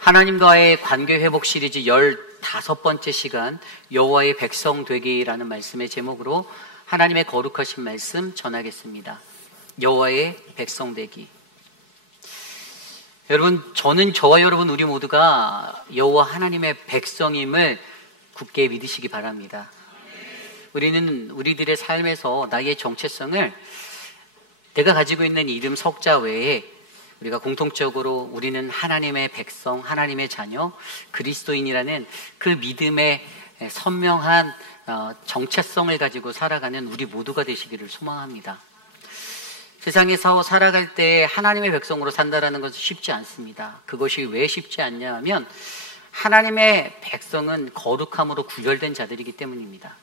하나님과의 관계 회복 시리즈 15번째 시간 여호와의 백성 되기라는 말씀의 제목으로 하나님의 거룩하신 말씀 전하겠습니다. 여호와의 백성 되기. 여러분, 저와 여러분 우리 모두가 여호와 하나님의 백성임을 굳게 믿으시기 바랍니다. 우리는 우리들의 삶에서 나의 정체성을 내가 가지고 있는 이름 석자 외에 우리가 공통적으로 우리는 하나님의 백성, 하나님의 자녀, 그리스도인이라는 그 믿음의 선명한 정체성을 가지고 살아가는 우리 모두가 되시기를 소망합니다. 세상에서 살아갈 때 하나님의 백성으로 산다는 것은 쉽지 않습니다. 그것이 왜 쉽지 않냐 하면 하나님의 백성은 거룩함으로 구별된 자들이기 때문입니다.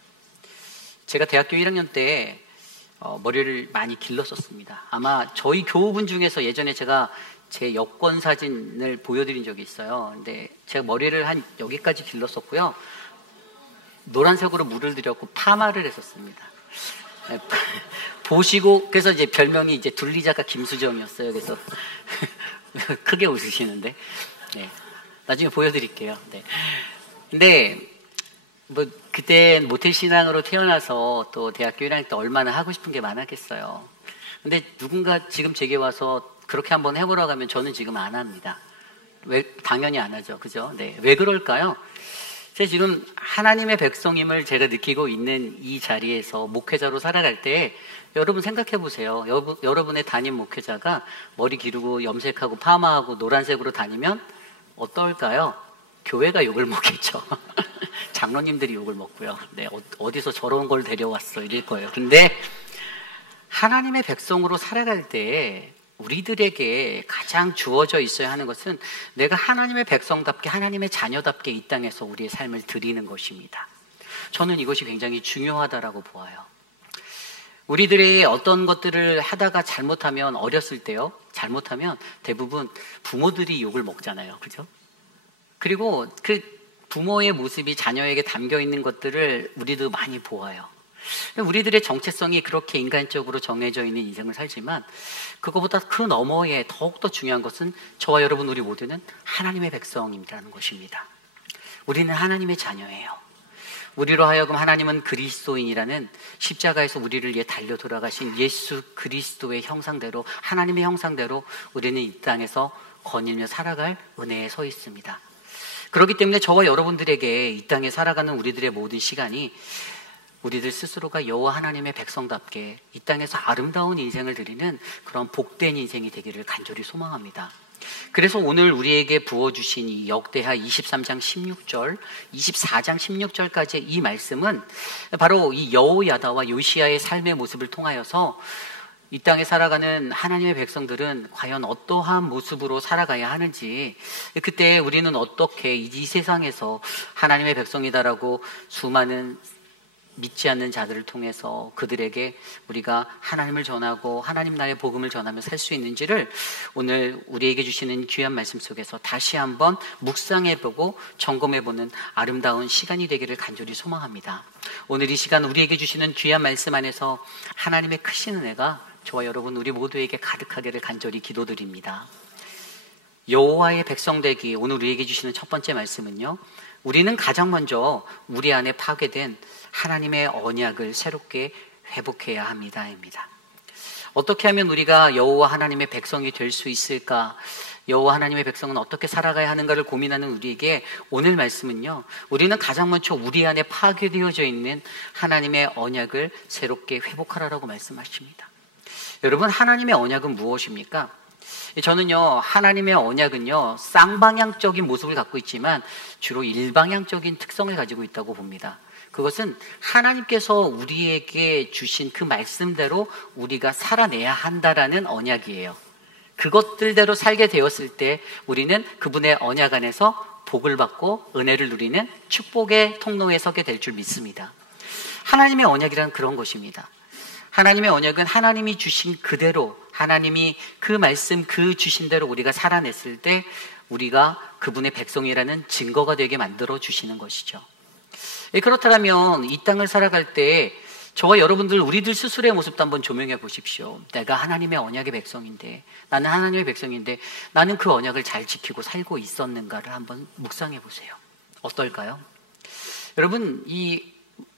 제가 대학교 1학년 때 머리를 많이 길렀었습니다. 아마 저희 교우분 중에서 예전에 제가 제 여권 사진을 보여드린 적이 있어요. 근데 제가 머리를 한 여기까지 길렀었고요. 노란색으로 물을 들였고 파마를 했었습니다. 보시고 그래서 이제 별명이 이제 둘리작가 김수정이었어요. 그래서 크게 웃으시는데 네. 나중에 보여드릴게요. 네. 근데 그때 모태신앙으로 태어나서 또 대학교 1학년 때 얼마나 하고 싶은 게 많았겠어요. 근데 누군가 지금 제게 와서 그렇게 한번 해보라고 하면 저는 지금 안 합니다. 당연히 안 하죠. 그죠? 네. 왜 그럴까요? 제가 지금 하나님의 백성임을 제가 느끼고 있는 이 자리에서 목회자로 살아갈 때 여러분 생각해 보세요. 여러분의 담임 목회자가 머리 기르고 염색하고 파마하고 노란색으로 다니면 어떨까요? 교회가 욕을 먹겠죠. 장로님들이 욕을 먹고요. 네, 어디서 저런 걸 데려왔어 이럴 거예요. 근데 하나님의 백성으로 살아갈 때 우리들에게 가장 주어져 있어야 하는 것은 내가 하나님의 백성답게 하나님의 자녀답게 이 땅에서 우리의 삶을 드리는 것입니다. 저는 이것이 굉장히 중요하다라고 보아요. 우리들이 어떤 것들을 하다가 잘못하면 어렸을 때요. 잘못하면 대부분 부모들이 욕을 먹잖아요. 그죠? 그리고 그 부모의 모습이 자녀에게 담겨 있는 것들을 우리도 많이 보아요. 우리들의 정체성이 그렇게 인간적으로 정해져 있는 인생을 살지만 그것보다 그 너머에 더욱더 중요한 것은 저와 여러분 우리 모두는 하나님의 백성이라는 것입니다. 우리는 하나님의 자녀예요. 우리로 하여금 하나님은 그리스도인이라는 십자가에서 우리를 위해 달려 돌아가신 예수 그리스도의 형상대로 하나님의 형상대로 우리는 이 땅에서 거닐며 살아갈 은혜에 서 있습니다. 그렇기 때문에 저와 여러분들에게 이 땅에 살아가는 우리들의 모든 시간이 우리들 스스로가 여호와 하나님의 백성답게 이 땅에서 아름다운 인생을 드리는 그런 복된 인생이 되기를 간절히 소망합니다. 그래서 오늘 우리에게 부어주신 이 역대하 23장 16절, 24장 16절까지의 이 말씀은 바로 이 여호야다와 요시야의 삶의 모습을 통하여서 이 땅에 살아가는 하나님의 백성들은 과연 어떠한 모습으로 살아가야 하는지, 그때 우리는 어떻게 이 세상에서 하나님의 백성이다라고 수많은 믿지 않는 자들을 통해서 그들에게 우리가 하나님을 전하고 하나님 나라의 복음을 전하며 살 수 있는지를 오늘 우리에게 주시는 귀한 말씀 속에서 다시 한번 묵상해보고 점검해보는 아름다운 시간이 되기를 간절히 소망합니다. 오늘 이 시간 우리에게 주시는 귀한 말씀 안에서 하나님의 크신 은혜가 저와 여러분 우리 모두에게 가득하기를 간절히 기도드립니다. 여호와의 백성 되기, 오늘 우리에게 주시는 첫 번째 말씀은요, 우리는 가장 먼저 우리 안에 파괴된 하나님의 언약을 새롭게 회복해야 합니다입니다. 어떻게 하면 우리가 여호와 하나님의 백성이 될 수 있을까? 여호와 하나님의 백성은 어떻게 살아가야 하는가를 고민하는 우리에게 오늘 말씀은요, 우리는 가장 먼저 우리 안에 파괴되어져 있는 하나님의 언약을 새롭게 회복하라고 말씀하십니다. 여러분, 하나님의 언약은 무엇입니까? 저는요, 하나님의 언약은요, 쌍방향적인 모습을 갖고 있지만 주로 일방향적인 특성을 가지고 있다고 봅니다. 그것은 하나님께서 우리에게 주신 그 말씀대로 우리가 살아내야 한다라는 언약이에요. 그것들대로 살게 되었을 때 우리는 그분의 언약 안에서 복을 받고 은혜를 누리는 축복의 통로에 서게 될 줄 믿습니다. 하나님의 언약이란 그런 것입니다. 하나님의 언약은 하나님이 주신 그대로, 하나님이 그 말씀 그 주신 대로 우리가 살아냈을 때 우리가 그분의 백성이라는 증거가 되게 만들어 주시는 것이죠. 그렇다면 이 땅을 살아갈 때 저와 여러분들, 우리들 스스로의 모습도 한번 조명해 보십시오. 내가 하나님의 언약의 백성인데, 나는 하나님의 백성인데 나는 그 언약을 잘 지키고 살고 있었는가를 한번 묵상해 보세요. 어떨까요? 여러분, 이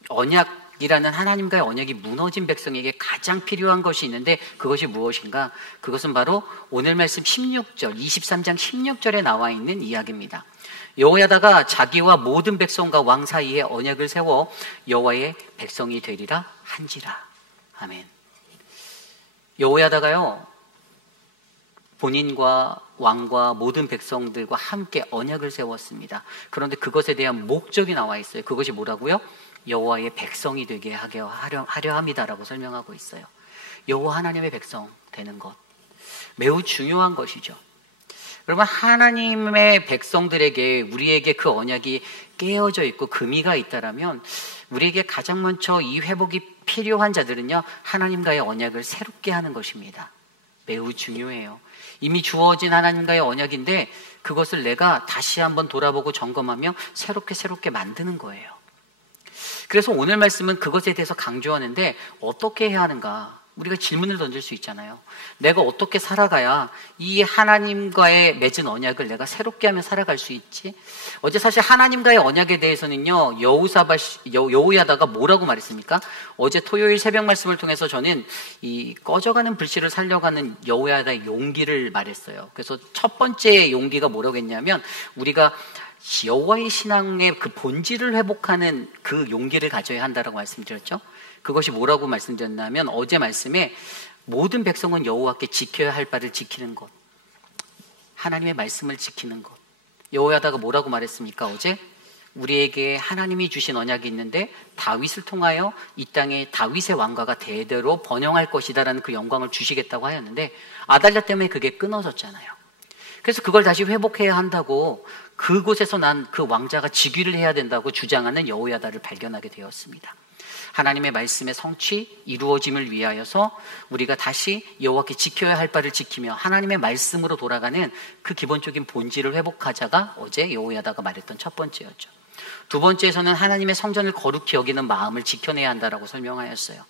언약이라는 하나님과의 언약이 무너진 백성에게 가장 필요한 것이 있는데, 그것이 무엇인가? 그것은 바로 오늘 말씀 16절, 23장 16절에 나와 있는 이야기입니다. 여호야다가 자기와 모든 백성과 왕 사이에 언약을 세워 여호와의 백성이 되리라 한지라. 아멘. 여호야다가요, 본인과 왕과 모든 백성들과 함께 언약을 세웠습니다. 그런데 그것에 대한 목적이 나와 있어요. 그것이 뭐라고요? 여호와의 백성이 되게 하려 함이다라고 설명하고 있어요. 여호와 하나님의 백성 되는 것, 매우 중요한 것이죠. 여러분, 하나님의 백성들에게, 우리에게 그 언약이 깨어져 있고 금이가 있다라면, 우리에게 가장 먼저 이 회복이 필요한 자들은요, 하나님과의 언약을 새롭게 하는 것입니다. 매우 중요해요. 이미 주어진 하나님과의 언약인데 그것을 내가 다시 한번 돌아보고 점검하며 새롭게 만드는 거예요. 그래서 오늘 말씀은 그것에 대해서 강조하는데, 어떻게 해야 하는가? 우리가 질문을 던질 수 있잖아요. 내가 어떻게 살아가야 이 하나님과의 맺은 언약을 내가 새롭게 하며 살아갈 수 있지? 어제 사실 하나님과의 언약에 대해서는요, 여호야다가 뭐라고 말했습니까? 어제 토요일 새벽 말씀을 통해서 저는 이 꺼져가는 불씨를 살려가는 여호야다의 용기를 말했어요. 그래서 첫 번째 용기가 뭐라고 했냐면, 우리가 여호와의 신앙의 그 본질을 회복하는 그 용기를 가져야 한다라고 말씀드렸죠. 그것이 뭐라고 말씀드렸냐면, 어제 말씀에 모든 백성은 여호와께 지켜야 할 바를 지키는 것, 하나님의 말씀을 지키는 것. 여호야다가 뭐라고 말했습니까? 어제 우리에게 하나님이 주신 언약이 있는데 다윗을 통하여 이 땅에 다윗의 왕가가 대대로 번영할 것이다라는 그 영광을 주시겠다고 하였는데, 아달랴 때문에 그게 끊어졌잖아요. 그래서 그걸 다시 회복해야 한다고, 그곳에서 난 그 왕자가 즉위를 해야 된다고 주장하는 여호야다를 발견하게 되었습니다. 하나님의 말씀의 성취, 이루어짐을 위하여서 우리가 다시 여호와께 지켜야 할 바를 지키며 하나님의 말씀으로 돌아가는 그 기본적인 본질을 회복하자가 어제 여호야다가 말했던 첫 번째였죠. 두 번째에서는 하나님의 성전을 거룩히 여기는 마음을 지켜내야 한다라고 설명하였어요.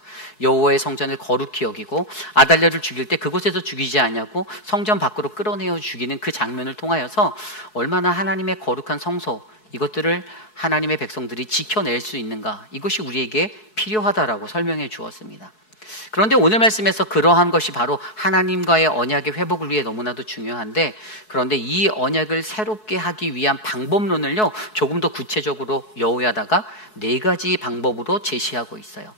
여호와의 성전을 거룩히 여기고 아달랴를 죽일 때 그곳에서 죽이지 않냐고 성전 밖으로 끌어내어 죽이는 그 장면을 통하여서 얼마나 하나님의 거룩한 성소, 이것들을 하나님의 백성들이 지켜낼 수 있는가, 이것이 우리에게 필요하다라고 설명해 주었습니다. 그런데 오늘 말씀에서 그러한 것이 바로 하나님과의 언약의 회복을 위해 너무나도 중요한데, 그런데 이 언약을 새롭게 하기 위한 방법론을요, 조금 더 구체적으로 여호야다가 4가지 방법으로 제시하고 있어요.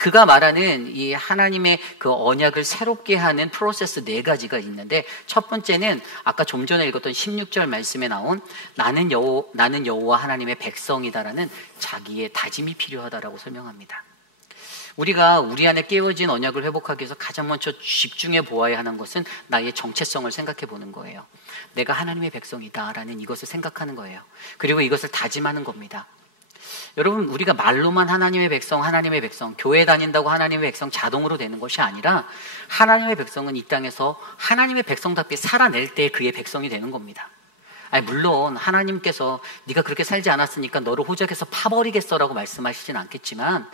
그가 말하는 이 하나님의 그 언약을 새롭게 하는 프로세스 4가지가 있는데, 첫 번째는 아까 좀 전에 읽었던 16절 말씀에 나온 나는 여호와 하나님의 백성이다라는 자기의 다짐이 필요하다라고 설명합니다. 우리가 우리 안에 깨어진 언약을 회복하기 위해서 가장 먼저 집중해 보아야 하는 것은 나의 정체성을 생각해 보는 거예요. 내가 하나님의 백성이다라는 이것을 생각하는 거예요. 그리고 이것을 다짐하는 겁니다. 여러분, 우리가 말로만 하나님의 백성, 교회 다닌다고 하나님의 백성 자동으로 되는 것이 아니라, 하나님의 백성은 이 땅에서 하나님의 백성답게 살아낼 때 그의 백성이 되는 겁니다. 물론 하나님께서 네가 그렇게 살지 않았으니까 너를 호적에서 파버리겠어라고 말씀하시진 않겠지만,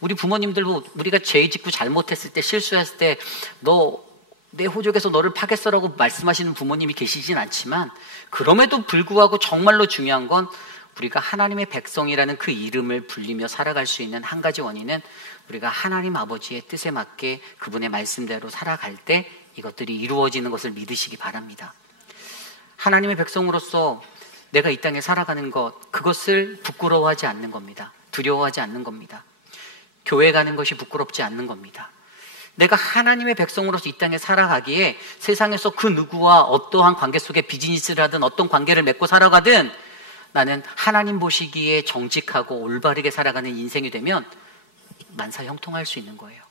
우리 부모님들도 우리가 죄 짓고 잘못했을 때, 실수했을 때 너 내 호적에서 너를 파겠어라고 말씀하시는 부모님이 계시진 않지만, 그럼에도 불구하고 정말로 중요한 건 우리가 하나님의 백성이라는 그 이름을 불리며 살아갈 수 있는 한 가지 원인은, 우리가 하나님 아버지의 뜻에 맞게 그분의 말씀대로 살아갈 때 이것들이 이루어지는 것을 믿으시기 바랍니다. 하나님의 백성으로서 내가 이 땅에 살아가는 것, 그것을 부끄러워하지 않는 겁니다. 두려워하지 않는 겁니다. 교회 가는 것이 부끄럽지 않는 겁니다. 내가 하나님의 백성으로서 이 땅에 살아가기에 세상에서 그 누구와 어떠한 관계 속에 비즈니스를 하든 어떤 관계를 맺고 살아가든 나는 하나님 보시기에 정직하고 올바르게 살아가는 인생이 되면 만사 형통할 수 있는 거예요.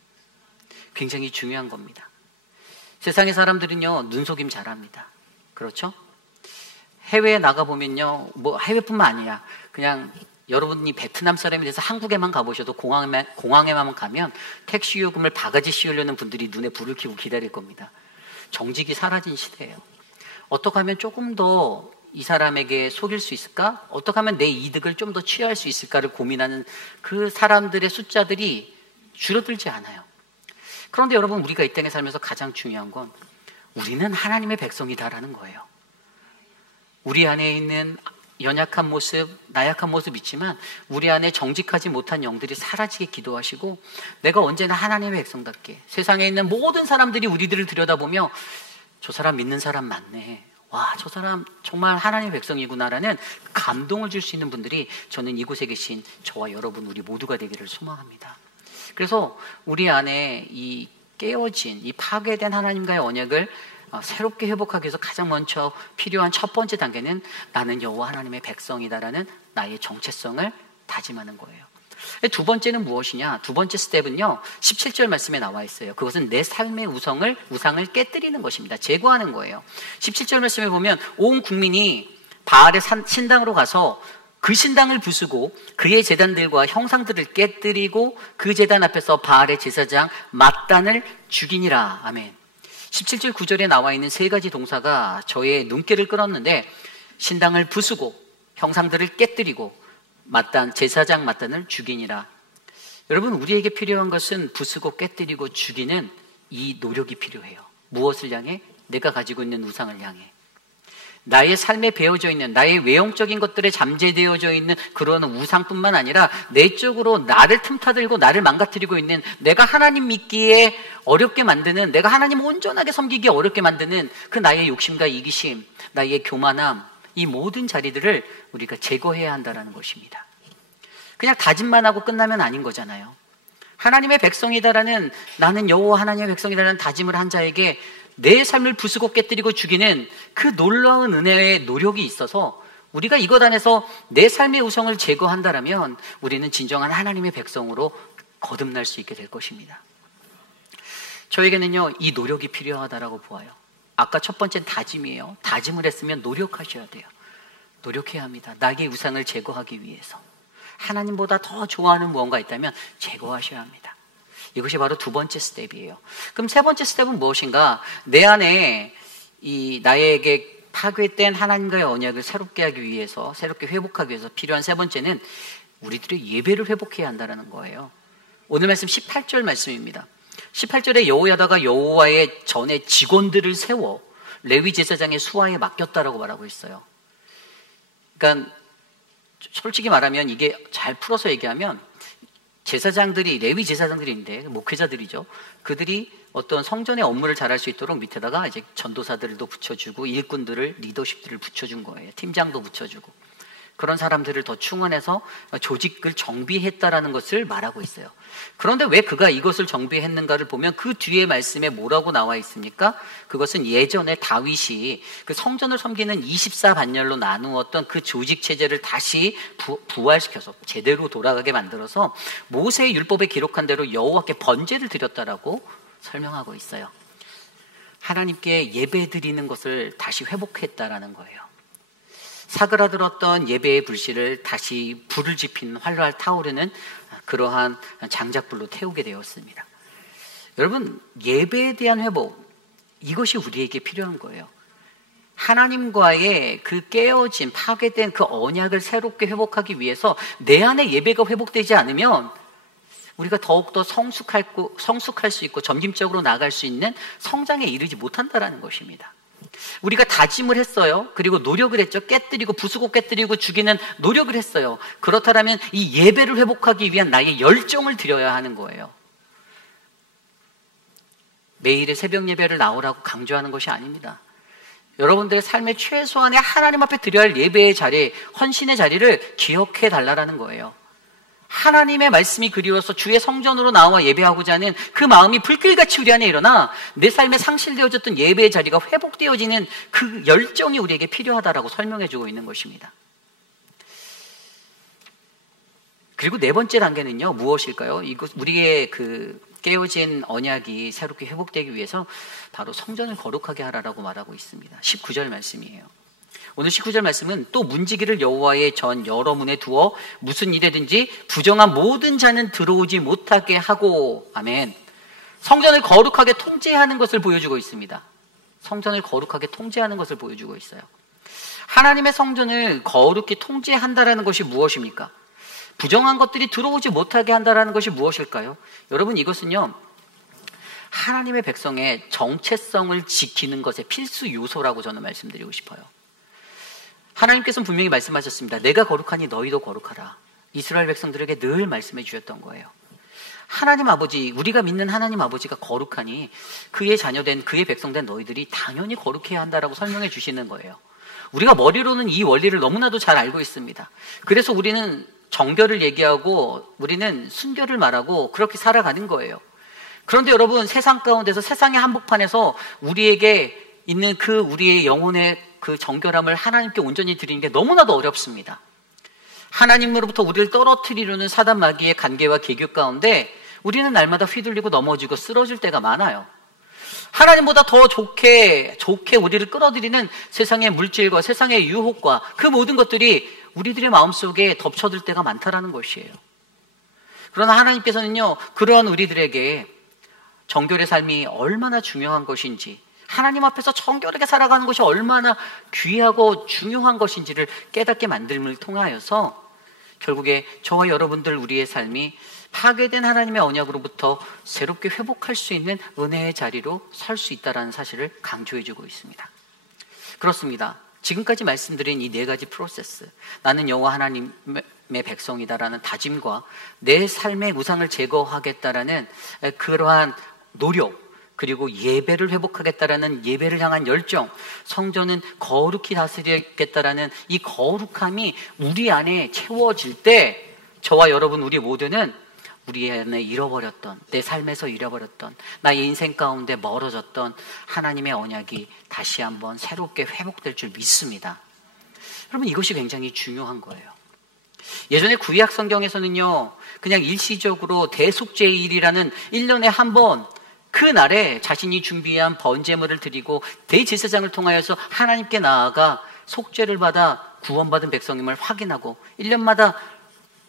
굉장히 중요한 겁니다. 세상의 사람들은요, 눈속임 잘합니다. 그렇죠? 해외에 나가보면요, 뭐 해외뿐만 아니야, 그냥 여러분이 베트남 사람이 돼서 한국에만 가보셔도 공항에만 가면 택시 요금을 바가지 씌우려는 분들이 눈에 불을 켜고 기다릴 겁니다. 정직이 사라진 시대예요. 어떻게 하면 조금 더 이 사람에게 속일 수 있을까? 어떻게 하면 내 이득을 좀 더 취할 수 있을까를 고민하는 그 사람들의 숫자들이 줄어들지 않아요. 그런데 여러분, 우리가 이 땅에 살면서 가장 중요한 건 우리는 하나님의 백성이다라는 거예요. 우리 안에 있는 연약한 모습, 나약한 모습 있지만 우리 안에 정직하지 못한 영들이 사라지게 기도하시고, 내가 언제나 하나님의 백성답게 세상에 있는 모든 사람들이 우리들을 들여다보며 저 사람 믿는 사람 많네, 와, 저 사람 정말 하나님의 백성이구나라는 감동을 줄 수 있는 분들이 저는 이곳에 계신 저와 여러분 우리 모두가 되기를 소망합니다. 그래서 우리 안에 이 깨어진, 이 파괴된 하나님과의 언약을 새롭게 회복하기 위해서 가장 먼저 필요한 첫 번째 단계는 나는 여호와 하나님의 백성이다라는 나의 정체성을 다짐하는 거예요. 두 번째는 무엇이냐? 두 번째 스텝은요, 17절 말씀에 나와 있어요. 그것은 내 삶의 우상을 깨뜨리는 것입니다. 제거하는 거예요. 17절 말씀에 보면 온 국민이 바알의 신당으로 가서 그 신당을 부수고 그의 제단들과 형상들을 깨뜨리고 그 제단 앞에서 바알의 제사장 맏단을 죽이니라. 아멘. 17절 9절에 나와 있는 세 가지 동사가 저의 눈길을 끌었는데, 신당을 부수고 형상들을 깨뜨리고 제사장 맏단을 죽이니라. 여러분, 우리에게 필요한 것은 부수고 깨뜨리고 죽이는 이 노력이 필요해요. 무엇을 향해? 내가 가지고 있는 우상을 향해. 나의 삶에 배어져 있는, 나의 외형적인 것들에 잠재되어져 있는 그런 우상뿐만 아니라 내적으로 나를 틈타들고 나를 망가뜨리고 있는, 내가 하나님 믿기에 어렵게 만드는, 내가 하나님 온전하게 섬기기에 어렵게 만드는 그 나의 욕심과 이기심, 나의 교만함, 이 모든 자리들을 우리가 제거해야 한다는 것입니다. 그냥 다짐만 하고 끝나면 아닌 거잖아요. 하나님의 백성이다라는, 나는 여호와 하나님의 백성이다라는 다짐을 한 자에게 내 삶을 부수고 깨뜨리고 죽이는 그 놀라운 은혜의 노력이 있어서 우리가 이것 안에서 내 삶의 우상을 제거한다라면 우리는 진정한 하나님의 백성으로 거듭날 수 있게 될 것입니다. 저에게는요, 이 노력이 필요하다라고 보아요. 아까 첫 번째는 다짐이에요. 다짐을 했으면 노력하셔야 돼요. 노력해야 합니다. 나의 우상을 제거하기 위해서. 하나님보다 더 좋아하는 무언가 있다면 제거하셔야 합니다. 이것이 바로 두 번째 스텝이에요. 그럼 세 번째 스텝은 무엇인가? 내 안에 이 나에게 파괴된 하나님과의 언약을 새롭게 하기 위해서, 새롭게 회복하기 위해서 필요한 세 번째는 우리들의 예배를 회복해야 한다는 거예요. 오늘 말씀 18절 말씀입니다. 18절에 여호야다가 여호와의 전에 직원들을 세워 레위 제사장의 수하에 맡겼다라고 말하고 있어요. 그러니까 솔직히 말하면, 이게 잘 풀어서 얘기하면, 제사장들이, 레위 제사장들인데 목회자들이죠. 그들이 어떤 성전의 업무를 잘할 수 있도록 밑에다가 이제 전도사들도 붙여주고 일꾼들을, 리더십들을 붙여준 거예요. 팀장도 붙여주고. 그런 사람들을 더 충원해서 조직을 정비했다라는 것을 말하고 있어요. 그런데 왜 그가 이것을 정비했는가를 보면 그 뒤에 말씀에 뭐라고 나와 있습니까? 그것은 예전에 다윗이 그 성전을 섬기는 24반열로 나누었던 그 조직 체제를 다시 부활시켜서 제대로 돌아가게 만들어서 모세의 율법에 기록한 대로 여호와께 번제를 드렸다라고 설명하고 있어요. 하나님께 예배 드리는 것을 다시 회복했다라는 거예요. 사그라들었던 예배의 불씨를 다시 불을 지핀 활활 타오르는 그러한 장작불로 태우게 되었습니다. 여러분, 예배에 대한 회복, 이것이 우리에게 필요한 거예요. 하나님과의 그 깨어진, 파괴된 그 언약을 새롭게 회복하기 위해서 내 안에 예배가 회복되지 않으면 우리가 더욱더 성숙할 수 있고 점진적으로 나아갈 수 있는 성장에 이르지 못한다는 것입니다. 우리가 다짐을 했어요. 그리고 노력을 했죠. 깨뜨리고 부수고 깨뜨리고 죽이는 노력을 했어요. 그렇다면 이 예배를 회복하기 위한 나의 열정을 드려야 하는 거예요. 매일의 새벽 예배를 나오라고 강조하는 것이 아닙니다. 여러분들의 삶의 최소한의 하나님 앞에 드려야 할 예배의 자리, 헌신의 자리를 기억해 달라는 거예요. 하나님의 말씀이 그리워서 주의 성전으로 나와 예배하고자 하는 그 마음이 불길같이 우리 안에 일어나 내 삶에 상실되어졌던 예배의 자리가 회복되어지는 그 열정이 우리에게 필요하다라고 설명해 주고 있는 것입니다. 그리고 네 번째 단계는요, 무엇일까요? 이것, 우리의 그 깨어진 언약이 새롭게 회복되기 위해서 바로 성전을 거룩하게 하라라고 말하고 있습니다. 19절 말씀이에요. 오늘 19절 말씀은 또 문지기를 여호와의 전 여러 문에 두어 무슨 일에든지 부정한 모든 자는 들어오지 못하게 하고, 아멘. 성전을 거룩하게 통제하는 것을 보여주고 있습니다. 성전을 거룩하게 통제하는 것을 보여주고 있어요. 하나님의 성전을 거룩히 통제한다라는 것이 무엇입니까? 부정한 것들이 들어오지 못하게 한다는 것이 무엇일까요? 여러분, 이것은요, 하나님의 백성의 정체성을 지키는 것의 필수 요소라고 저는 말씀드리고 싶어요. 하나님께서는 분명히 말씀하셨습니다. 내가 거룩하니 너희도 거룩하라. 이스라엘 백성들에게 늘 말씀해 주셨던 거예요. 하나님 아버지, 우리가 믿는 하나님 아버지가 거룩하니 그의 자녀된, 그의 백성된 너희들이 당연히 거룩해야 한다라고 설명해 주시는 거예요. 우리가 머리로는 이 원리를 너무나도 잘 알고 있습니다. 그래서 우리는 정결을 얘기하고 우리는 순결을 말하고 그렇게 살아가는 거예요. 그런데 여러분, 세상 가운데서, 세상의 한복판에서 우리에게 있는 그 우리의 영혼의 그 정결함을 하나님께 온전히 드리는 게 너무나도 어렵습니다. 하나님으로부터 우리를 떨어뜨리려는 사단 마귀의 간계와 계교 가운데 우리는 날마다 휘둘리고 넘어지고 쓰러질 때가 많아요. 하나님보다 더 좋게 우리를 끌어들이는 세상의 물질과 세상의 유혹과 그 모든 것들이 우리들의 마음속에 덮쳐들 때가 많다라는 것이에요. 그러나 하나님께서는요, 그러한 우리들에게 정결의 삶이 얼마나 중요한 것인지, 하나님 앞에서 정결하게 살아가는 것이 얼마나 귀하고 중요한 것인지를 깨닫게 만듦을 통하여서 결국에 저와 여러분들, 우리의 삶이 파괴된 하나님의 언약으로부터 새롭게 회복할 수 있는 은혜의 자리로 설 수 있다는 사실을 강조해주고 있습니다. 그렇습니다. 지금까지 말씀드린 이 네 가지 프로세스, 나는 여호와 하나님의 백성이다라는 다짐과 내 삶의 우상을 제거하겠다라는 그러한 노력, 그리고 예배를 회복하겠다라는 예배를 향한 열정, 성전은 거룩히 다스리겠다라는 이 거룩함이 우리 안에 채워질 때 저와 여러분, 우리 모두는 우리 안에 잃어버렸던, 내 삶에서 잃어버렸던, 나의 인생 가운데 멀어졌던 하나님의 언약이 다시 한번 새롭게 회복될 줄 믿습니다. 여러분, 이것이 굉장히 중요한 거예요. 예전에 구약 성경에서는요, 그냥 일시적으로 대속죄일이라는 1년에 한 번 그 날에 자신이 준비한 번제물을 드리고 대제사장을 통하여서 하나님께 나아가 속죄를 받아 구원받은 백성임을 확인하고 1년마다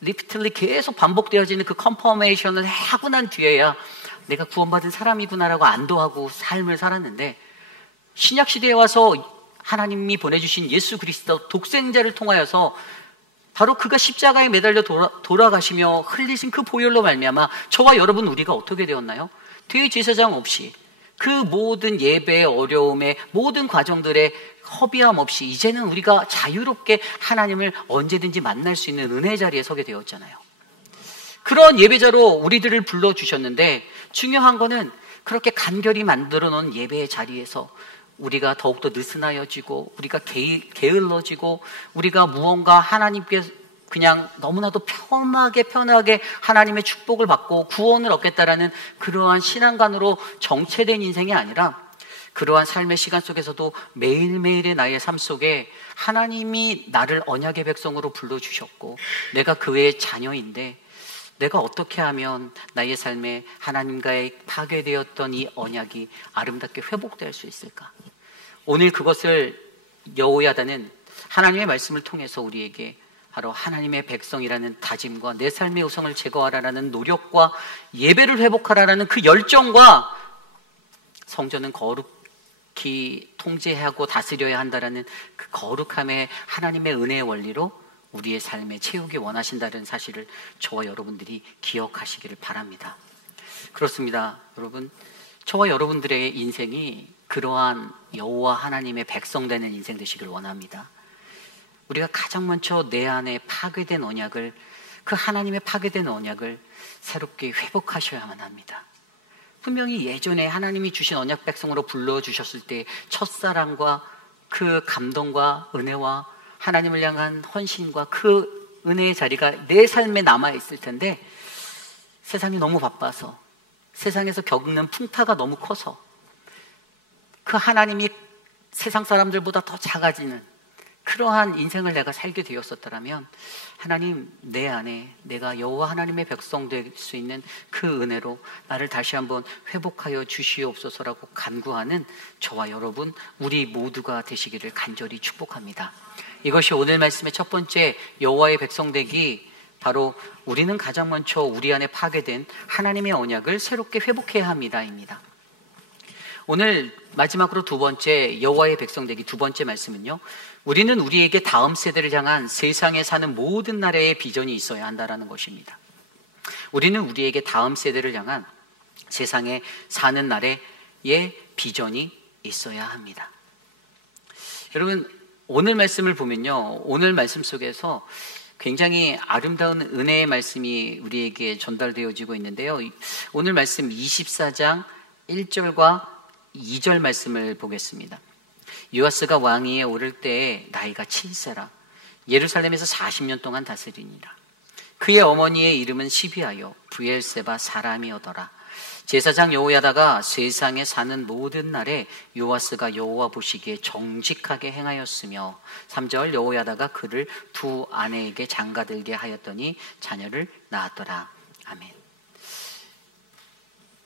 리피틀리 계속 반복되어지는 그 컨퍼메이션을 하고 난 뒤에야 내가 구원받은 사람이구나라고 안도하고 삶을 살았는데, 신약시대에 와서 하나님이 보내주신 예수 그리스도 독생자를 통하여서 바로 그가 십자가에 매달려 돌아가시며 흘리신 그 보혈로 말미암아 저와 여러분, 우리가 어떻게 되었나요? 대제사장 없이 그 모든 예배의 어려움에, 모든 과정들의 허비함 없이 이제는 우리가 자유롭게 하나님을 언제든지 만날 수 있는 은혜의 자리에 서게 되었잖아요. 그런 예배자로 우리들을 불러주셨는데, 중요한 거는 그렇게 간결히 만들어 놓은 예배의 자리에서 우리가 더욱더 느슨하여지고, 우리가 게을러지고, 우리가 무언가 하나님께 그냥 너무나도 편하게 하나님의 축복을 받고 구원을 얻겠다라는 그러한 신앙관으로 정체된 인생이 아니라, 그러한 삶의 시간 속에서도 매일매일의 나의 삶 속에 하나님이 나를 언약의 백성으로 불러주셨고 내가 그의 자녀인데, 내가 어떻게 하면 나의 삶에 하나님과의 파괴되었던 이 언약이 아름답게 회복될 수 있을까? 오늘 그것을 여호야다는 하나님의 말씀을 통해서 우리에게 바로 하나님의 백성이라는 다짐과 내 삶의 우상을 제거하라는 노력과 예배를 회복하라는 그 열정과 성전은 거룩히 통제하고 다스려야 한다라는 그 거룩함의 하나님의 은혜의 원리로 우리의 삶에 채우기 원하신다는 사실을 저와 여러분들이 기억하시기를 바랍니다. 그렇습니다. 여러분, 저와 여러분들의 인생이 그러한 여호와 하나님의 백성 되는 인생 되시길 원합니다. 우리가 가장 먼저 내 안에 파괴된 언약을, 그 하나님의 파괴된 언약을 새롭게 회복하셔야만 합니다. 분명히 예전에 하나님이 주신 언약 백성으로 불러주셨을 때 첫사랑과 그 감동과 은혜와 하나님을 향한 헌신과 그 은혜의 자리가 내 삶에 남아있을 텐데, 세상이 너무 바빠서, 세상에서 겪는 풍파가 너무 커서 그 하나님이 세상 사람들보다 더 작아지는 그러한 인생을 내가 살게 되었었더라면, 하나님, 내 안에 내가 여호와 하나님의 백성 될 수 있는 그 은혜로 나를 다시 한번 회복하여 주시옵소서라고 간구하는 저와 여러분, 우리 모두가 되시기를 간절히 축복합니다. 이것이 오늘 말씀의 첫 번째 여호와의 백성 되기, 바로 우리는 가장 먼저 우리 안에 파괴된 하나님의 언약을 새롭게 회복해야 합니다입니다. 오늘 마지막으로 두 번째, 여호와의 백성 되기 두 번째 말씀은요, 우리는 우리에게 다음 세대를 향한 세상에 사는 모든 나라의 비전이 있어야 한다는 것입니다. 우리는 우리에게 다음 세대를 향한 세상에 사는 나라의 비전이 있어야 합니다. 여러분, 오늘 말씀을 보면요, 오늘 말씀 속에서 굉장히 아름다운 은혜의 말씀이 우리에게 전달되어지고 있는데요. 오늘 말씀 24장 1절과 2절 말씀을 보겠습니다. 요아스가 왕위에 오를 때에 나이가 7세라 예루살렘에서 40년 동안 다스리니라. 그의 어머니의 이름은 시비하여 브엘세바 사람이었더라. 제사장 여호야다가 세상에 사는 모든 날에 요아스가 여호와 보시기에 정직하게 행하였으며 3절 여호야다가 그를 두 아내에게 장가들게 하였더니 자녀를 낳았더라. 아멘.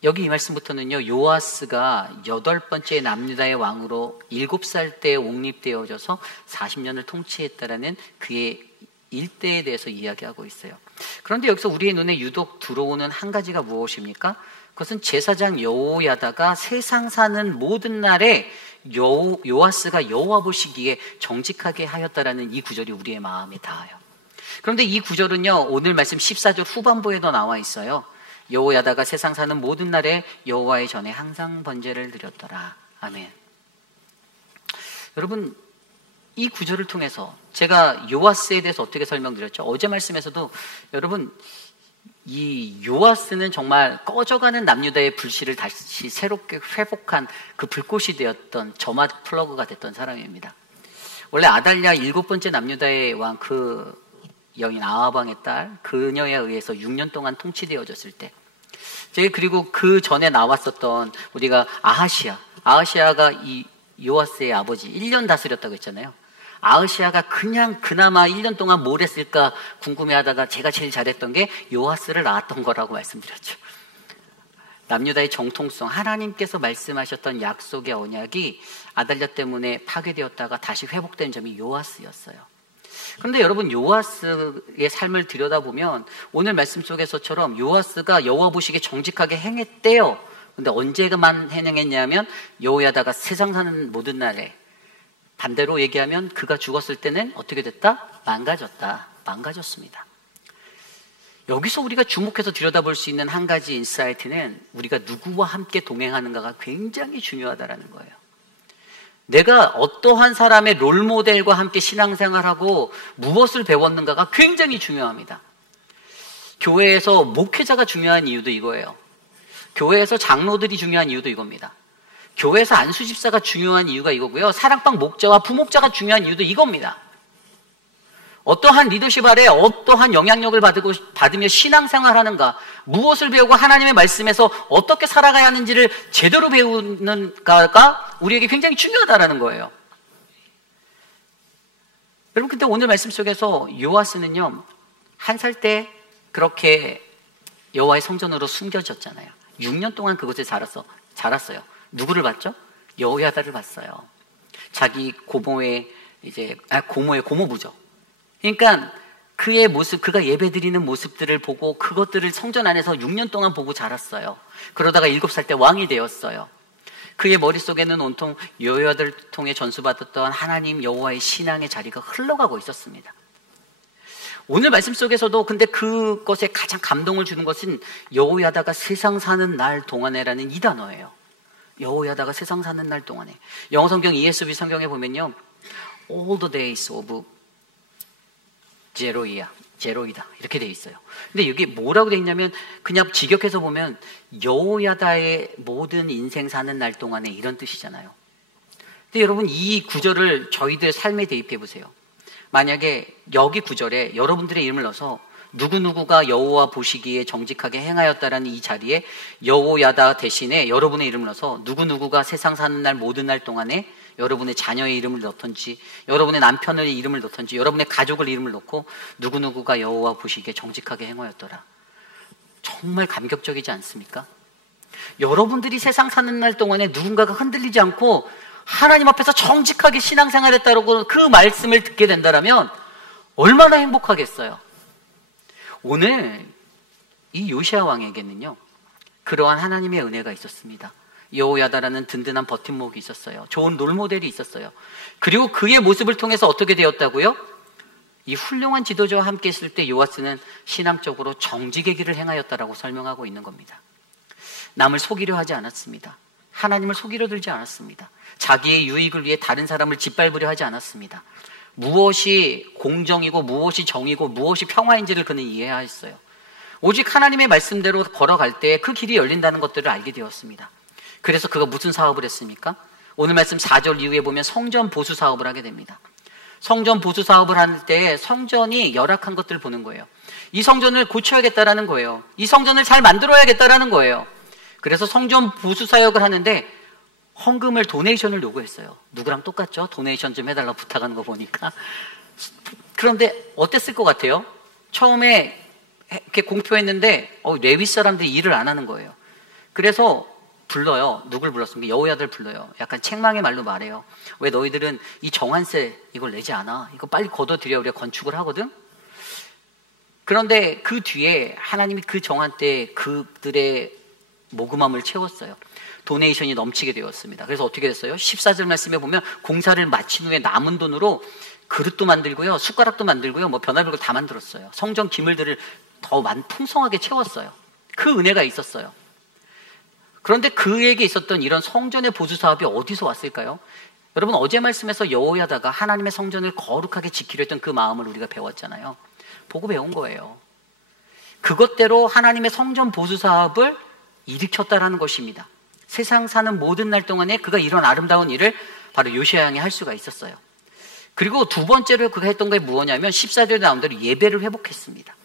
여기 이 말씀부터는요, 요아스가 8번째 남유다의 왕으로 7살 때 옹립되어져서 40년을 통치했다라는 그의 일대에 대해서 이야기하고 있어요. 그런데 여기서 우리의 눈에 유독 들어오는 한 가지가 무엇입니까? 그것은 제사장 여호야다가 세상 사는 모든 날에 요아스가 여호와 보시기에 정직하게 하였다라는 이 구절이 우리의 마음에 닿아요. 그런데 이 구절은요, 오늘 말씀 14절 후반부에도 나와 있어요. 여호야다가 세상 사는 모든 날에 여호와의 전에 항상 번제를 드렸더라. 아멘. 여러분, 이 구절을 통해서 제가 요아스에 대해서 어떻게 설명드렸죠? 어제 말씀에서도 여러분, 이 요아스는 정말 꺼져가는 남유다의 불씨를 다시 새롭게 회복한 그 불꽃이 되었던 점화 플러그가 됐던 사람입니다. 원래 아달랴 7번째 남유다의 왕, 그 여인 아하방의 딸, 그녀에 의해서 6년 동안 통치되어졌을 때, 그리고 그 전에 나왔었던 우리가 아하시아가 이 요아스의 아버지 1년 다스렸다고 했잖아요. 아하시아가 그냥 그나마 1년 동안 뭘 했을까 궁금해하다가 제가 제일 잘했던 게 요아스를 낳았던 거라고 말씀드렸죠. 남유다의 정통성, 하나님께서 말씀하셨던 약속의 언약이 아달랴 때문에 파괴되었다가 다시 회복된 점이 요아스였어요. 그런데 여러분, 요아스의 삶을 들여다보면 오늘 말씀 속에서처럼 요아스가 여호와 보시기에 정직하게 행했대요. 근데 언제만 행했냐면 여호야다가 세상 사는 모든 날에, 반대로 얘기하면 그가 죽었을 때는 어떻게 됐다? 망가졌습니다. 여기서 우리가 주목해서 들여다볼 수 있는 한 가지 인사이트는 우리가 누구와 함께 동행하는가가 굉장히 중요하다는 거예요. 내가 어떠한 사람의 롤모델과 함께 신앙생활하고 무엇을 배웠는가가 굉장히 중요합니다. 교회에서 목회자가 중요한 이유도 이거예요. 교회에서 장로들이 중요한 이유도 이겁니다. 교회에서 안수집사가 중요한 이유가 이거고요. 사랑방 목자와 부목자가 중요한 이유도 이겁니다. 어떠한 리더십 아래 어떠한 영향력을 받으며 신앙생활하는가, 무엇을 배우고 하나님의 말씀에서 어떻게 살아가야 하는지를 제대로 배우는가가 우리에게 굉장히 중요하다는 거예요. 여러분, 근데 오늘 말씀 속에서 요아스는요, 1살 때 그렇게 여호와의 성전으로 숨겨졌잖아요. 6년 동안 그곳에 자랐어요. 누구를 봤죠? 여호야다를 봤어요. 자기 고모의 고모부죠. 그러니까 그의 모습, 그가 예배드리는 모습들을 보고 그것들을 성전 안에서 6년 동안 보고 자랐어요. 그러다가 7살 때 왕이 되었어요. 그의 머릿속에는 온통 여호야다를 통해 전수받았던 하나님 여호와의 신앙의 자리가 흘러가고 있었습니다. 오늘 말씀 속에서도 근데 그것에 가장 감동을 주는 것은 여호야다가 세상 사는 날 동안에라는 이 단어예요. 여호야다가 세상 사는 날 동안에. 영어 성경 ESV 성경에 보면요, all the days of 제로이다 이렇게 돼 있어요. 근데 여기 뭐라고 돼 있냐면 그냥 직역해서 보면 여호야다의 모든 인생 사는 날 동안에 이런 뜻이잖아요. 근데 여러분, 이 구절을 저희들 삶에 대입해 보세요. 만약에 여기 구절에 여러분들의 이름을 넣어서 누구누구가 여호와 보시기에 정직하게 행하였다라는 이 자리에 여호야다 대신에 여러분의 이름을 넣어서 누구누구가 세상 사는 날 모든 날 동안에 여러분의 자녀의 이름을 넣던지, 여러분의 남편의 이름을 넣던지, 여러분의 가족의 이름을 넣고 누구누구가 여호와 보시기에 정직하게 행하였더라. 정말 감격적이지 않습니까? 여러분들이 세상 사는 날 동안에 누군가가 흔들리지 않고 하나님 앞에서 정직하게 신앙생활했다고 그 말씀을 듣게 된다면 얼마나 행복하겠어요. 오늘 이 요시야 왕에게는요, 그러한 하나님의 은혜가 있었습니다. 여호야다라는 든든한 버팀목이 있었어요. 좋은 롤모델이 있었어요. 그리고 그의 모습을 통해서 어떻게 되었다고요? 이 훌륭한 지도자와 함께 있을 때 요아스는 신앙적으로 정직의 길을 행하였다라고 설명하고 있는 겁니다. 남을 속이려 하지 않았습니다. 하나님을 속이려 들지 않았습니다. 자기의 유익을 위해 다른 사람을 짓밟으려 하지 않았습니다. 무엇이 공정이고 무엇이 정의고 무엇이 평화인지를 그는 이해하였어요. 오직 하나님의 말씀대로 걸어갈 때 그 길이 열린다는 것들을 알게 되었습니다. 그래서 그가 무슨 사업을 했습니까? 오늘 말씀 4절 이후에 보면 성전 보수 사업을 하게 됩니다. 성전 보수 사업을 할 때 성전이 열악한 것들을 보는 거예요. 이 성전을 고쳐야겠다라는 거예요. 이 성전을 잘 만들어야겠다라는 거예요. 그래서 성전 보수 사역을 하는데 헌금을, 도네이션을 요구했어요. 누구랑 똑같죠? 도네이션 좀 해달라고 부탁하는 거 보니까. 그런데 어땠을 것 같아요? 처음에 이렇게 공표했는데 레위 사람들이 일을 안 하는 거예요. 그래서 불러요. 누굴 불렀습니까? 여호야다를 불러요. 약간 책망의 말로 말해요. 왜 너희들은 이 정한세 이걸 내지 않아? 이거 빨리 걷어들여 우리가 건축을 하거든? 그런데 그 뒤에 하나님이 그 정한 때 그들의 모금함을 채웠어요. 도네이션이 넘치게 되었습니다. 그래서 어떻게 됐어요? 14절 말씀에 보면 공사를 마친 후에 남은 돈으로 그릇도 만들고요, 숟가락도 만들고요, 변화별걸 다 만들었어요. 성전 기물들을 더 풍성하게 채웠어요. 그 은혜가 있었어요. 그런데 그에게 있었던 이런 성전의 보수 사업이 어디서 왔을까요? 여러분, 어제 말씀에서 여호야다가 하나님의 성전을 거룩하게 지키려 했던 그 마음을 우리가 배웠잖아요. 보고 배운 거예요. 그것대로 하나님의 성전 보수 사업을 일으켰다라는 것입니다. 세상 사는 모든 날 동안에 그가 이런 아름다운 일을 바로 요시야 양이 할 수가 있었어요. 그리고 두 번째로 그가 했던 게 뭐냐면 14절에 나온 대로 예배를 회복했습니다.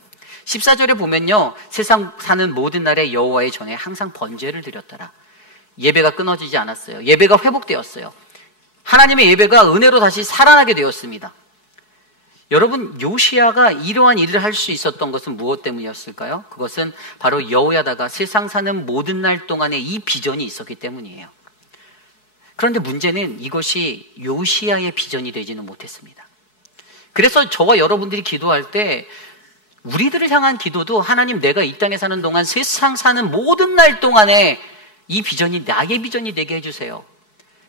14절에 보면요, 세상 사는 모든 날에 여호와의 전에 항상 번제를 드렸더라. 예배가 끊어지지 않았어요. 예배가 회복되었어요. 하나님의 예배가 은혜로 다시 살아나게 되었습니다. 여러분, 요시야가 이러한 일을 할 수 있었던 것은 무엇 때문이었을까요? 그것은 바로 여호야다가 세상 사는 모든 날 동안에 이 비전이 있었기 때문이에요. 그런데 문제는 이것이 요시야의 비전이 되지는 못했습니다. 그래서 저와 여러분들이 기도할 때 우리들을 향한 기도도 하나님, 내가 이 땅에 사는 동안 세상 사는 모든 날 동안에 이 비전이 나의 비전이 되게 해주세요.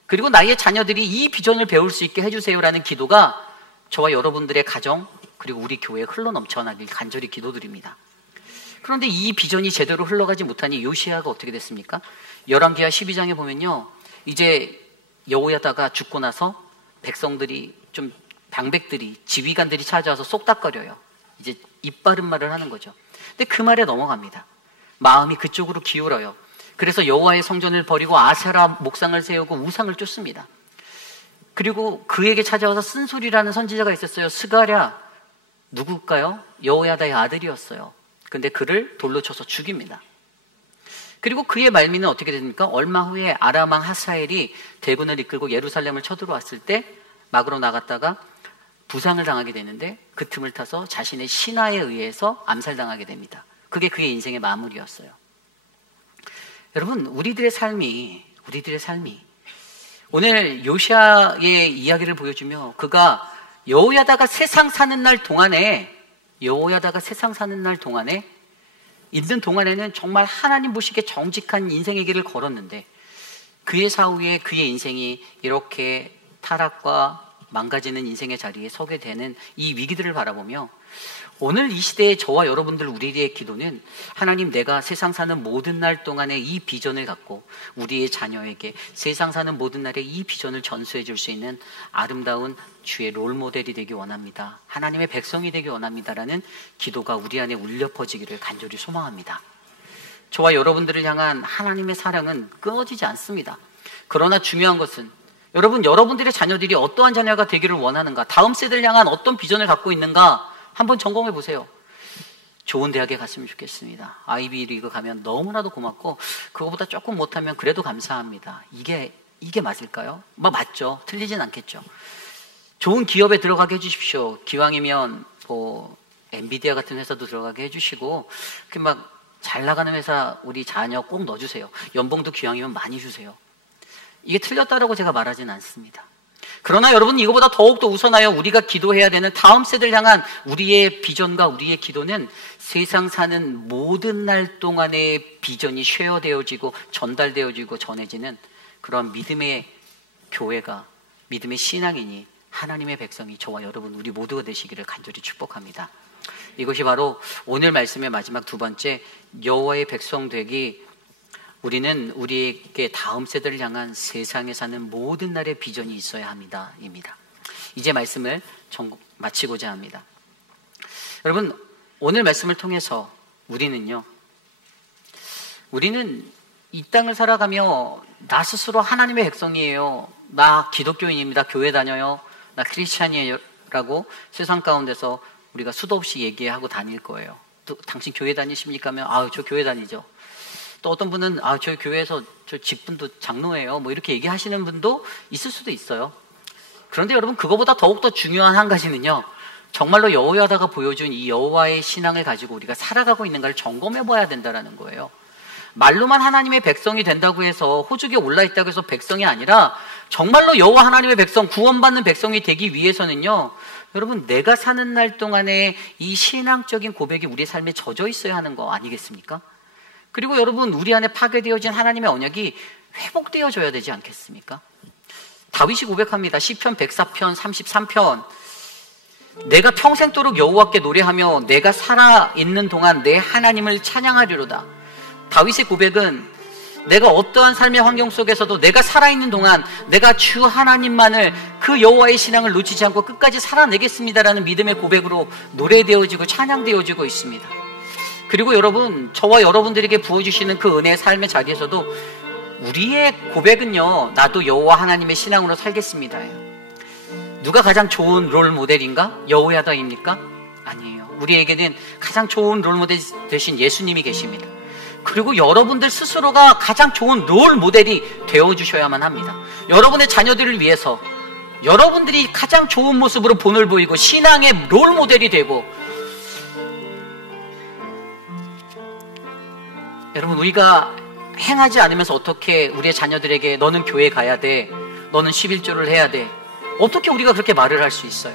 그리고 나의 자녀들이 이 비전을 배울 수 있게 해주세요라는 기도가 저와 여러분들의 가정 그리고 우리 교회에 흘러넘쳐나길 간절히 기도드립니다. 그런데 이 비전이 제대로 흘러가지 못하니 요시야가 어떻게 됐습니까? 열왕기하 12장에 보면요, 이제 여호야다가 죽고 나서 백성들이 좀 방백들이 지휘관들이 찾아와서 쏙닥거려요. 이제 입 바른 말을 하는 거죠. 근데 그 말에 넘어갑니다. 마음이 그쪽으로 기울어요. 그래서 여호와의 성전을 버리고 아세라 목상을 세우고 우상을 쫓습니다. 그리고 그에게 찾아와서 쓴소리라는 선지자가 있었어요. 스가랴, 누굴까요? 여호야다의 아들이었어요. 근데 그를 돌로 쳐서 죽입니다. 그리고 그의 말미는 어떻게 됩니까? 얼마 후에 아람 왕 하사엘이 대군을 이끌고 예루살렘을 쳐들어왔을 때 막으로 나갔다가 부상을 당하게 되는데 그 틈을 타서 자신의 신하에 의해서 암살당하게 됩니다. 그게 그의 인생의 마무리였어요. 여러분, 우리들의 삶이 오늘 요시야의 이야기를 보여주며 그가 여호야다가 세상 사는 날 동안에 있는 동안에는 정말 하나님 보시기에 정직한 인생의 길을 걸었는데 그의 사후에 그의 인생이 이렇게 타락과 망가지는 인생의 자리에 서게 되는 이 위기들을 바라보며 오늘 이 시대에 저와 여러분들 우리의 기도는 하나님, 내가 세상 사는 모든 날 동안에 이 비전을 갖고 우리의 자녀에게 세상 사는 모든 날에 이 비전을 전수해 줄 수 있는 아름다운 주의 롤모델이 되기 원합니다. 하나님의 백성이 되기 원합니다라는 기도가 우리 안에 울려 퍼지기를 간절히 소망합니다. 저와 여러분들을 향한 하나님의 사랑은 끊어지지 않습니다. 그러나 중요한 것은 여러분들의 자녀들이 어떠한 자녀가 되기를 원하는가, 다음 세대를 향한 어떤 비전을 갖고 있는가 한번 점검해 보세요. 좋은 대학에 갔으면 좋겠습니다. 아이비리그 가면 너무나도 고맙고 그거보다 조금 못하면 그래도 감사합니다. 이게 맞을까요? 맞죠. 틀리진 않겠죠. 좋은 기업에 들어가게 해주십시오. 기왕이면 엔비디아 같은 회사도 들어가게 해주시고 잘 나가는 회사 우리 자녀 꼭 넣어주세요. 연봉도 기왕이면 많이 주세요. 이게 틀렸다라고 제가 말하진 않습니다. 그러나 여러분, 이거보다 더욱더 우선하여 우리가 기도해야 되는 다음 세대를 향한 우리의 비전과 우리의 기도는 세상 사는 모든 날 동안의 비전이 쉐어되어지고 전달되어지고 전해지는 그런 믿음의 교회가, 믿음의 신앙인이, 하나님의 백성이, 저와 여러분 우리 모두가 되시기를 간절히 축복합니다. 이것이 바로 오늘 말씀의 마지막 두 번째, 여호와의 백성 되기. 우리는 우리에게 다음 세대를 향한 세상에 사는 모든 날의 비전이 있어야 합니다. 입니다. 이제 말씀을 마치고자 합니다. 여러분, 오늘 말씀을 통해서 우리는 이 땅을 살아가며 나 스스로 하나님의 백성이에요, 나 기독교인입니다, 교회 다녀요, 나 크리스찬이에요 라고 세상 가운데서 우리가 수도 없이 얘기하고 다닐 거예요. 또 당신 교회 다니십니까? 하면 아유, 저 교회 다니죠. 또 어떤 분은 저희 교회에서 저 직분도 장로예요, 뭐 이렇게 얘기하시는 분도 있을 수도 있어요. 그런데 여러분, 그거보다 더욱더 중요한 한 가지는요, 정말로 여호와다가 보여준 이 여호와의 신앙을 가지고 우리가 살아가고 있는가를 점검해 봐야 된다는 거예요. 말로만 하나님의 백성이 된다고 해서, 호죽에 올라있다고 해서 백성이 아니라 정말로 여호와 하나님의 백성, 구원받는 백성이 되기 위해서는요, 여러분, 내가 사는 날 동안에 이 신앙적인 고백이 우리의 삶에 젖어 있어야 하는 거 아니겠습니까? 그리고 여러분, 우리 안에 파괴되어진 하나님의 언약이 회복되어져야 되지 않겠습니까? 다윗이 고백합니다. 시편 104편 33편, 내가 평생도록 여호와께 노래하며 내가 살아있는 동안 내 하나님을 찬양하리로다. 다윗의 고백은 내가 어떠한 삶의 환경 속에서도 내가 살아있는 동안 내가 주 하나님만을, 그 여호와의 신앙을 놓치지 않고 끝까지 살아내겠습니다라는 믿음의 고백으로 노래되어지고 찬양되어지고 있습니다. 그리고 여러분, 저와 여러분들에게 부어주시는 그 은혜의 삶의 자리에서도 우리의 고백은요, 나도 여호와 하나님의 신앙으로 살겠습니다. 누가 가장 좋은 롤 모델인가? 여호야다입니까? 아니에요. 우리에게는 가장 좋은 롤 모델 되신 예수님이 계십니다. 그리고 여러분들 스스로가 가장 좋은 롤 모델이 되어주셔야만 합니다. 여러분의 자녀들을 위해서 여러분들이 가장 좋은 모습으로 본을 보이고 신앙의 롤 모델이 되고, 여러분, 우리가 행하지 않으면서 어떻게 우리의 자녀들에게 너는 교회 가야 돼, 너는 11조를 해야 돼, 어떻게 우리가 그렇게 말을 할 수 있어요?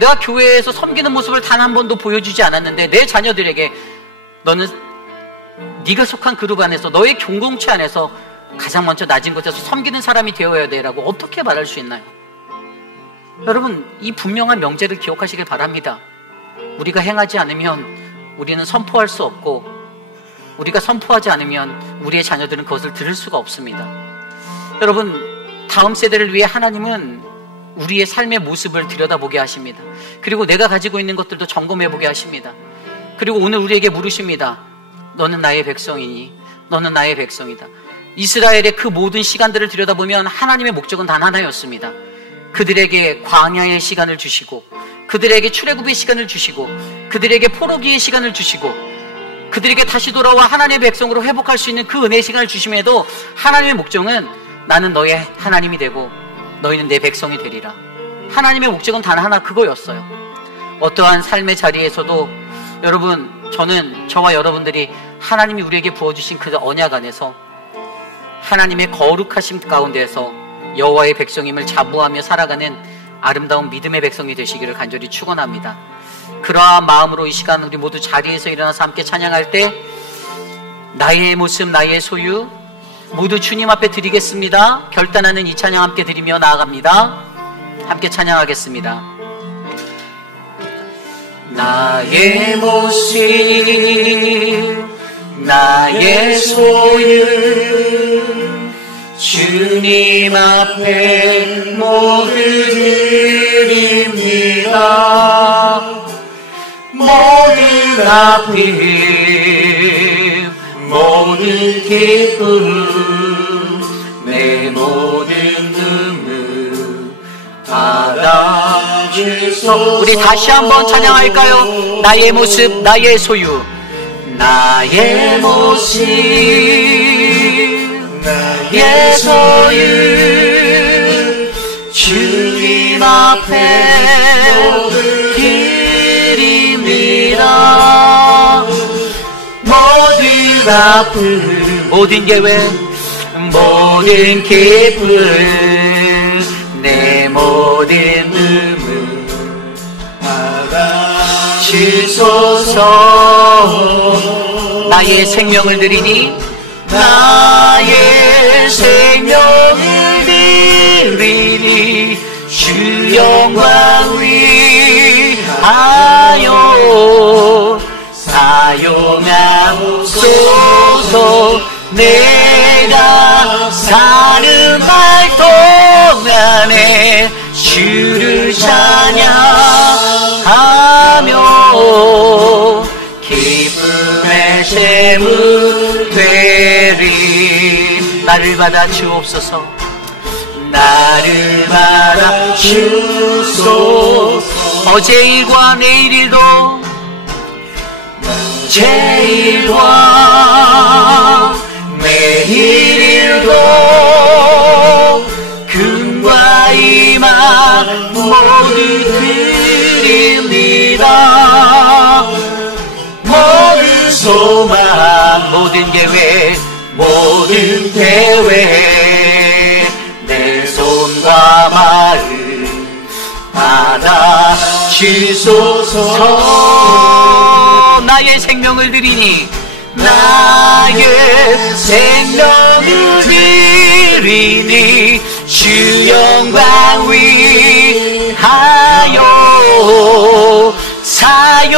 내가 교회에서 섬기는 모습을 단 한 번도 보여주지 않았는데 내 자녀들에게 너는 네가 속한 그룹 안에서, 너의 공동체 안에서 가장 먼저 낮은 곳에서 섬기는 사람이 되어야 돼 라고 어떻게 말할 수 있나요? 여러분, 이 분명한 명제를 기억하시길 바랍니다. 우리가 행하지 않으면 우리는 선포할 수 없고, 우리가 선포하지 않으면 우리의 자녀들은 그것을 들을 수가 없습니다. 여러분, 다음 세대를 위해 하나님은 우리의 삶의 모습을 들여다보게 하십니다. 그리고 내가 가지고 있는 것들도 점검해보게 하십니다. 그리고 오늘 우리에게 물으십니다. 너는 나의 백성이니? 너는 나의 백성이다. 이스라엘의 그 모든 시간들을 들여다보면 하나님의 목적은 단 하나였습니다. 그들에게 광야의 시간을 주시고, 그들에게 출애굽의 시간을 주시고, 그들에게 포로기의 시간을 주시고, 그들에게 다시 돌아와 하나님의 백성으로 회복할 수 있는 그 은혜의 시간을 주심에도 하나님의 목적은 나는 너의 하나님이 되고 너희는 내 백성이 되리라. 하나님의 목적은 단 하나, 그거였어요. 어떠한 삶의 자리에서도 여러분, 저와 여러분들이 하나님이 우리에게 부어주신 그 언약 안에서 하나님의 거룩하심 가운데에서 여호와의 백성임을 자부하며 살아가는 아름다운 믿음의 백성이 되시기를 간절히 축원합니다. 그러한 마음으로 이 시간 우리 모두 자리에서 일어나서 함께 찬양할 때, 나의 모습 나의 소유 모두 주님 앞에 드리겠습니다. 결단하는 이 찬양 함께 드리며 나아갑니다. 함께 찬양하겠습니다. 나의 모습 나의 소유 주님 앞에 모두 드립니다. 모든 아픔 모든 기쁨 내 모든 눈물 받아주소. 우리 다시 한번 찬양할까요? 나의 모습 나의 소유 나의 모습 나의 소유 주님 앞에 드립니다. 모든 아픔 모든 계획 모든 기쁨 내 모든 의무 받아주소서. 나의 생명을 드리니 나의 생명을 드리니 주 영광 위하여 사용하옵소서. 내가 사는 날 동안에 주를 찬양하며 기쁨의 제물 되리. 나를 받아 주옵소서. 나를 받아 주소서. 어제 일과 내일 일도 제일과 매일 일도 금과 이마 모두 드립니다. 모든 소망 모든 계획 모든 계획 내 손과 마음 받아 주소서. 나의 생명을 드리니 나의 생명을 드리니 주 영광 위하여 사용하옵소서.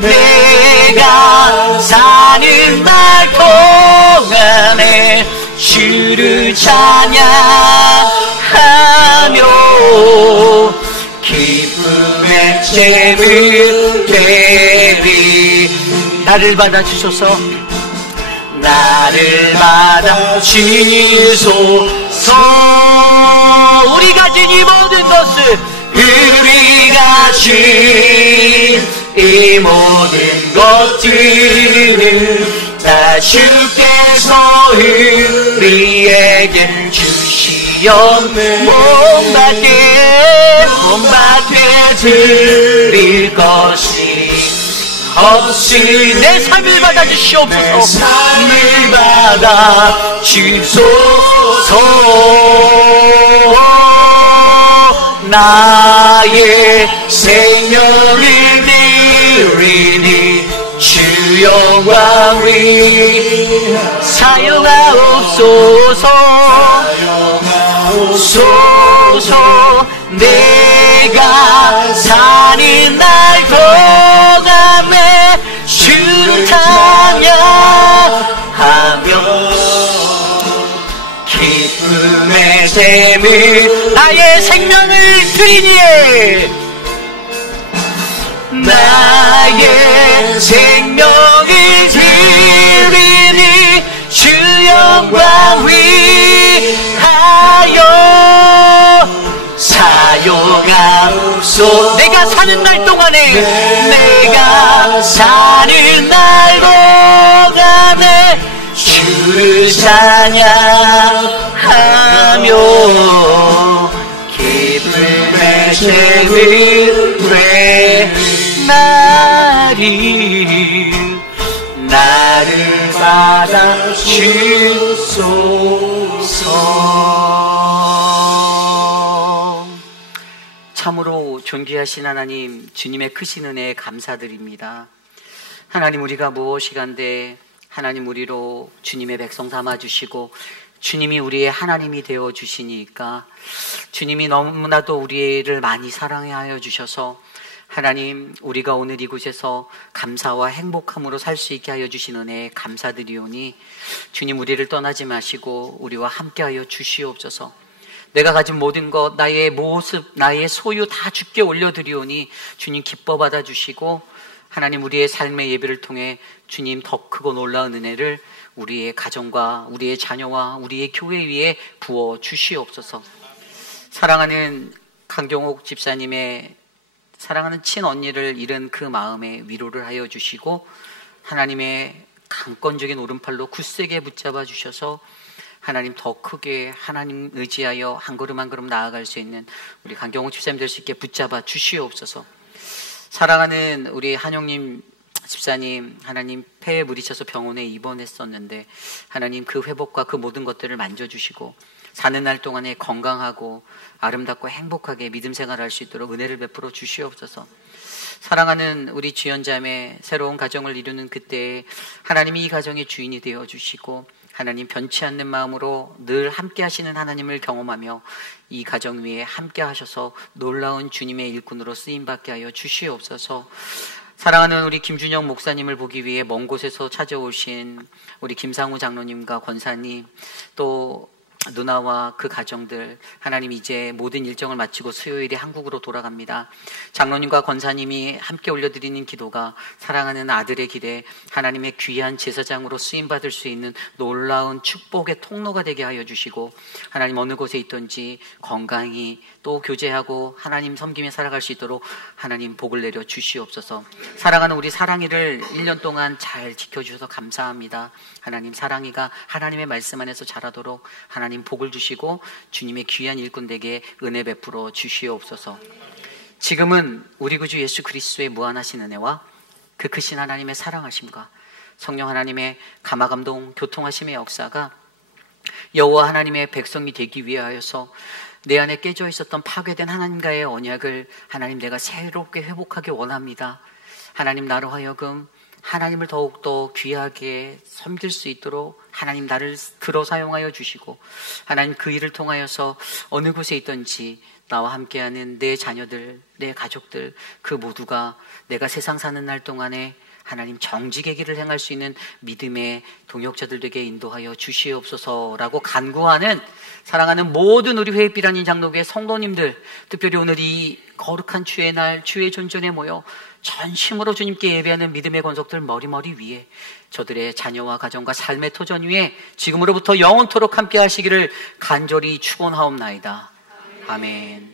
내가 사는 날 동안에 주를 찬양하며 기쁨의 제물 되리. 나를 받아 주소서. 나를 받아 주소서. 우리 가진 이 모든 것을 우리가 진 이 모든 것들을 다 주께서 우리에게 주시었네. 몸받게 드릴 것이 없이 내 삶을 받아 주시옵소서. 삶을 받아 주소서. 나의 생명을 드리니 주 영광 위 사용하옵소서. 내가 사는 날 동안에 주를 찬양하며 기쁨의 제물 나의 생명을 드리니 나의 생명을 드리니 주 영광 위하여 사용하옵소서. 내가 사는 날 동안에 내가 사는 날 동안에 주를 찬양하며 기쁨의 제물 나를 받아 주소서. 참으로 존귀하신 하나님, 주님의 크신 은혜에 감사드립니다. 하나님, 우리가 무엇이간데 하나님 우리로 주님의 백성 삼아주시고 주님이 우리의 하나님이 되어주시니까 주님이 너무나도 우리를 많이 사랑하여 주셔서 하나님, 우리가 오늘 이곳에서 감사와 행복함으로 살 수 있게 하여 주신 은혜에 감사드리오니 주님, 우리를 떠나지 마시고 우리와 함께하여 주시옵소서. 내가 가진 모든 것, 나의 모습, 나의 소유 다 주께 올려드리오니 주님 기뻐 받아주시고 하나님, 우리의 삶의 예배를 통해 주님 더 크고 놀라운 은혜를 우리의 가정과 우리의 자녀와 우리의 교회 위에 부어 주시옵소서. 사랑하는 강경옥 집사님의 사랑하는 친언니를 잃은 그 마음에 위로를 하여 주시고 하나님의 강권적인 오른팔로 굳세게 붙잡아 주셔서 하나님 더 크게 하나님 의지하여 한 걸음 한 걸음 나아갈 수 있는 우리 강경옥 집사님 될 수 있게 붙잡아 주시옵소서. 사랑하는 우리 한용님 집사님, 하나님 폐에 물이 차서 병원에 입원했었는데 하나님 그 회복과 그 모든 것들을 만져주시고 사는 날 동안에 건강하고 아름답고 행복하게 믿음 생활할 수 있도록 은혜를 베풀어 주시옵소서. 사랑하는 우리 주연자매 새로운 가정을 이루는 그때 하나님이 이 가정의 주인이 되어 주시고 하나님 변치 않는 마음으로 늘 함께 하시는 하나님을 경험하며 이 가정 위에 함께 하셔서 놀라운 주님의 일꾼으로 쓰임받게 하여 주시옵소서. 사랑하는 우리 김준영 목사님을 보기 위해 먼 곳에서 찾아오신 우리 김상우 장로님과 권사님, 또 누나와 그 가정들, 하나님 이제 모든 일정을 마치고 수요일에 한국으로 돌아갑니다. 장로님과 권사님이 함께 올려드리는 기도가 사랑하는 아들의 길에 하나님의 귀한 제사장으로 쓰임받을 수 있는 놀라운 축복의 통로가 되게 하여 주시고, 하나님 어느 곳에 있든지 건강히 또 교제하고 하나님 섬기며 살아갈 수 있도록 하나님 복을 내려 주시옵소서. 사랑하는 우리 사랑이를 1년 동안 잘 지켜주셔서 감사합니다. 하나님 사랑이가 하나님의 말씀 안에서 자라도록 하나님 복을 주시고 주님의 귀한 일꾼 되게 은혜 베풀어 주시옵소서. 지금은 우리 구주 예수 그리스도의 무한하신 은혜와 그 크신 하나님의 사랑하심과 성령 하나님의 감화감동 교통하심의 역사가 여호와 하나님의 백성이 되기 위하여서 내 안에 깨져 있었던 파괴된 하나님과의 언약을 하나님 내가 새롭게 회복하기 원합니다. 하나님 나로 하여금 하나님을 더욱더 귀하게 섬길 수 있도록 하나님 나를 들어 사용하여 주시고, 하나님 그 일을 통하여서 어느 곳에 있든지 나와 함께하는 내 자녀들, 내 가족들 그 모두가 내가 세상 사는 날 동안에 하나님 정직의 길을 행할 수 있는 믿음의 동역자들에게 인도하여 주시옵소서라고 간구하는 사랑하는 모든 우리 회빛비란인 장로교회 성도님들, 특별히 오늘 이 거룩한 주의 날 주의 존전에 모여 전심으로 주님께 예배하는 믿음의 권속들 머리머리 위에 저들의 자녀와 가정과 삶의 터전 위에 지금으로부터 영원토록 함께 하시기를 간절히 축원하옵나이다. 아멘.